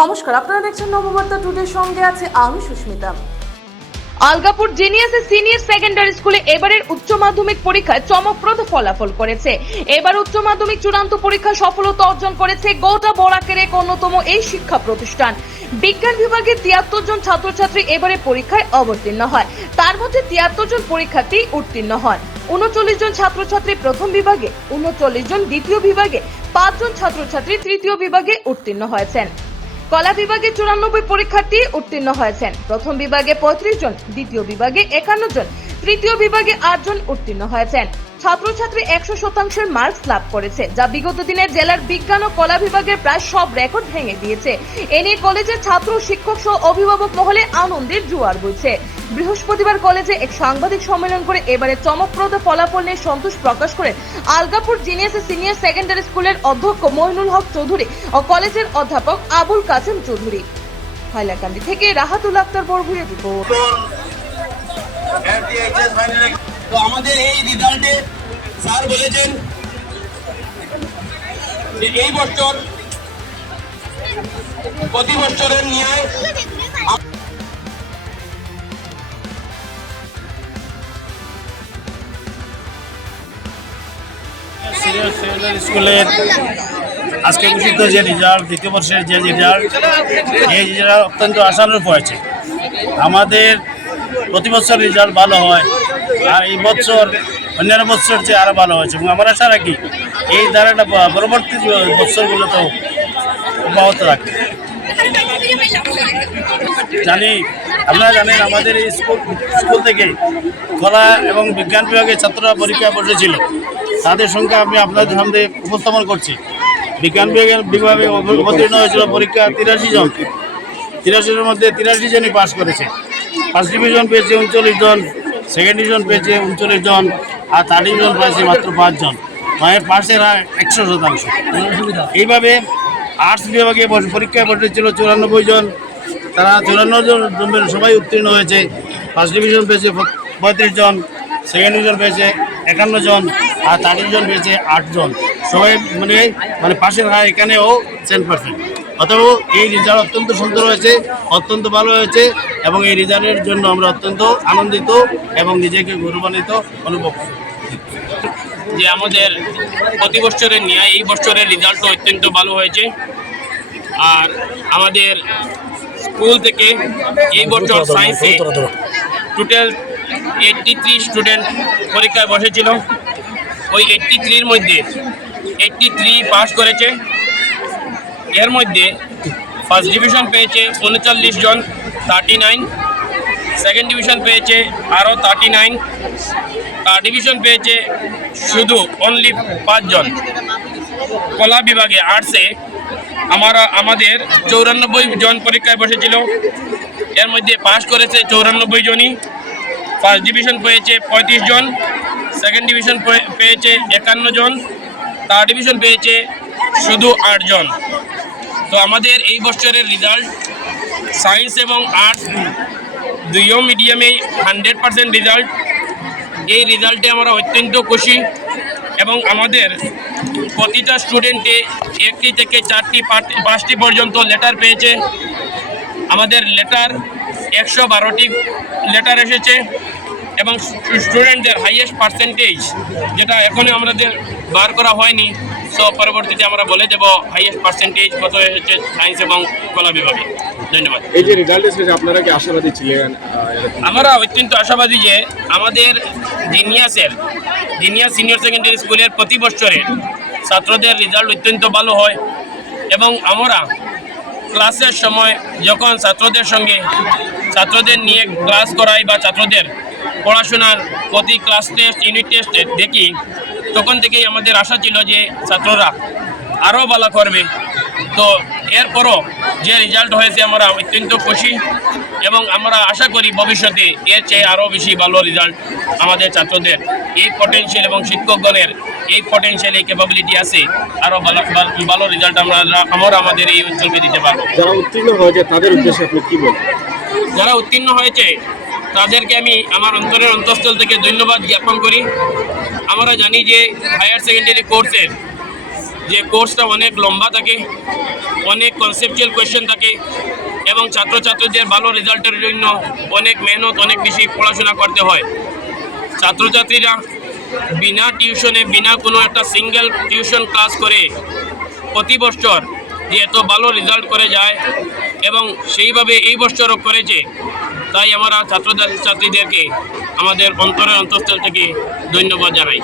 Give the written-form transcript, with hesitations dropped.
নমস্কার, আপনারা দেখছেন নববার্তা টুডের সঙ্গে আছে আমি Susmita. Algapur genius senior secondary স্কুলে এবারের উচ্চ মাধ্যমিক পরীক্ষায় চমকপ্রদ ফলাফল করেছে। এবার উচ্চ মাধ্যমিক চূড়ান্ত পরীক্ষায় সফলতা অর্জন করেছে গোটা বরাকের এক অন্যতম এই শিক্ষা প্রতিষ্ঠান। বিজ্ঞান বিভাগের 73 জন ছাত্রছাত্রী এবারে পরীক্ষায় অবতীর্ণ হয়। তার মধ্যে 73 জন পরীক্ষার্থী উত্তীর্ণ হন। 39 জন ছাত্রছাত্রী প্রথম বিভাগে, 39 জন দ্বিতীয় বিভাগে, 5 জন ছাত্রছাত্রী তৃতীয় বিভাগে উত্তীর্ণ হয়েছেন। কলা বিভাগে 94 পরীক্ষার্থী উত্তীর্ণ হয়েছেন। প্রথম বিভাগে 35 জন, দ্বিতীয় বিভাগে 51 জন, তৃতীয় বিভাগে 8 জন উত্তীর্ণ হয়েছেন। ছাত্রছাত্রী 100% মার্কস লাভ করেছে, যা বিগত দিনের জেলার বিজ্ঞান ও কলা বিভাগের প্রায় সব রেকর্ড ভেঙে দিয়েছে। এ নিয়ে কলেজের ছাত্র, শিক্ষক সহ অভিভাবক মহলে আনন্দের জোয়ার বইছে। বৃহস্পতিবার কলেজে এক সাংবাদিক সম্মেলন করে এবারে চমকপ্রদ ফলাফল নিয়ে সন্তোষ প্রকাশ করেন আলগাপুর জিনিয়াস সিনিয়র সেকেন্ডারি স্কুলের অধ্যক্ষ মইনুল হক চৌধুরী ও কলেজের অধ্যাপক আবুল কাসেম চৌধুরী। হাইলাকান্দি থেকে রাহাতুল আক্তার বড়ভুইয়ের রিপোর্ট। তো আমাদের এই রেজাল্টে স্যার বলেছেন যে এই বছর প্রতি বছরের ন্যায় সিনিয়র সেকেন্ডারি স্কুলের আজকে ঘোষিত যে রেজাল্ট, দ্বিতীয় বর্ষের যে রেজাল্ট, এই রেজাল্ট অত্যন্ত আশানুরূপ হয়েছে। আমাদের প্রতি বছর রেজাল্ট ভালো হয়, আর এই বছর অন্যান্য বছর চেয়ে আরও ভালো হয়েছে এবং আমার আশা রাখি এই ধারাটা পরবর্তী বছরগুলোতেও অব্যাহত রাখবে। আপনারা জানেন আমাদের এই স্কুল থেকে কলা এবং বিজ্ঞান বিভাগের ছাত্ররা পরীক্ষা বসেছিল। তাদের সংখ্যা আমি আপনাদের সামনে উপস্থাপন করছি। বিজ্ঞান বিভাগে অবতীর্ণ হয়েছিল পরীক্ষা 83 জন। 83 জনের মধ্যে 83 জনই পাস করেছে। ফার্স্ট ডিভিশন পেয়েছে 39 জন, সেকেন্ড ডিভিশন পেয়েছে 39 জন, আর থার্ড ডিভিশন পেয়েছে মাত্র 5 জন। মানে পাসের হার 100%। এইভাবে আর্টস বিভাগে পরীক্ষায় বসেছিল 94 জন। তারা 94 জন সবাই উত্তীর্ণ হয়েছে। ফার্স্ট ডিভিশন পেয়েছে 35 জন, সেকেন্ড ডিভিশন পেয়েছে 51 জন, আর থার্ড ডিভিশন পেয়েছে 8 জন। সবাই মানে পাশের হার এখানেও 10%। অতএব এই রেজাল্ট অত্যন্ত সুন্দর হয়েছে, অত্যন্ত ভালো হয়েছে এবং এই রেজাল্টের জন্য আমরা অত্যন্ত আনন্দিত এবং নিজেকে গৌরবান্বিত অনুভব করি। যে আমাদের প্রতি বছরের ন্যায় এই বছরের রেজাল্টও অত্যন্ত ভালো হয়েছে। আর আমাদের স্কুল থেকে এই বছর সায়েন্সে টোটাল 83 স্টুডেন্ট পরীক্ষায় বসেছিল। ওই 83-র মধ্যে 83 পাস করেছে। এর মধ্যে ফার্স্ট ডিভিশন পেয়েছে 39 জন, 39। সেকেন্ড ডিভিশন পেয়েছে আরও 39। থার্ড ডিভিশন পেয়েছে শুধু অনলি 5 জন। কলা বিভাগে আর্টসে আমাদের 94 জন পরীক্ষায় বসেছিল। এর মধ্যে পাস করেছে 94 জনই। ফার্স্ট ডিভিশন পেয়েছে 35 জন, সেকেন্ড ডিভিশন পেয়েছে 51 জন, থার্ড ডিভিশন পেয়েছে শুধু 8 জন। তো আমাদের এই বছরের রেজাল্ট সায়েন্স এবং আর্টস দুইও মিডিয়ামেই 100% রেজাল্ট। এই রেজাল্টে আমরা অত্যন্ত খুশি এবং আমাদের প্রতিটা স্টুডেন্টে 1টি থেকে 4টি 5টি পর্যন্ত লেটার পেয়েছে। আমাদের লেটার 112টি লেটার এসেছে এবং স্টুডেন্টদের হাইয়েস্ট পার্সেন্টেজ, যেটা এখনও আমাদের বার করা হয়নি, সো পরবর্তীতে আমরা বলে দেব হাইয়েস্ট পার্সেন্টেজ কত হয়েছে সায়েন্স এবং কলা বিভাগে। ধন্যবাদ। এই যে রেজাল্ট এসেছে, আপনারা কি আশাবাদী ছিলেন? আমরা অত্যন্ত আশাবাদী যে আমাদের জিনিয়াস সিনিয়র সেকেন্ডারি স্কুলের প্রতি বছরের ছাত্রদের রেজাল্ট অত্যন্ত ভালো হয় এবং আমরা ক্লাসের সময় যখন ছাত্রদের নিয়ে ক্লাস করাই বা ছাত্রদের পড়াশোনার প্রতি ক্লাস টেস্ট, ইউনিট টেস্ট দেখি, তখন থেকেই আমাদের আশা ছিল যে ছাত্ররা আরও ভালো করবে। তো এরপরও যে রেজাল্ট হয়েছে আমরা অত্যন্ত খুশি এবং আমরা আশা করি ভবিষ্যতে এর চেয়ে আরও বেশি ভালো রেজাল্ট আমাদের ছাত্রদের এই পটেনশিয়াল এবং শিক্ষকগণের এই পটেনশিয়াল, এই ক্যাপাবিলিটি আছে, আরও ভালো রেজাল্ট আমরা আমাদের এই অঞ্চলকে দিতে পারবো। যারা উত্তীর্ণ হয়েছে তাদের উদ্দেশ্যে আপনি কী বলবেন? যারা উত্তীর্ণ হয়েছে তাদেরকে আমি আমার অন্তরের অন্তঃস্থল থেকে ধন্যবাদ জ্ঞাপন করি। আমরা জানি যে হায়ার সেকেন্ডারি কোর্সের যে কোর্সটা অনেক লম্বা থাকে, অনেক কনসেপচুয়াল কোয়েশ্চেন থাকে এবং ছাত্রছাত্রীদের ভালো রেজাল্টের জন্য অনেক মেহনত, অনেক বেশি পড়াশোনা করতে হয়। ছাত্রছাত্রীরা বিনা টিউশনে, বিনা কোনো একটা সিঙ্গেল টিউশন ক্লাস করে প্রতি বছর যে এত ভালো রেজাল্ট করে যায় এবং সেইভাবে এই বছরও করেছে, তাই আমরা ছাত্রছাত্রীদেরকে আমাদের অন্তরের অন্তঃস্থল থেকে ধন্যবাদ জানাই।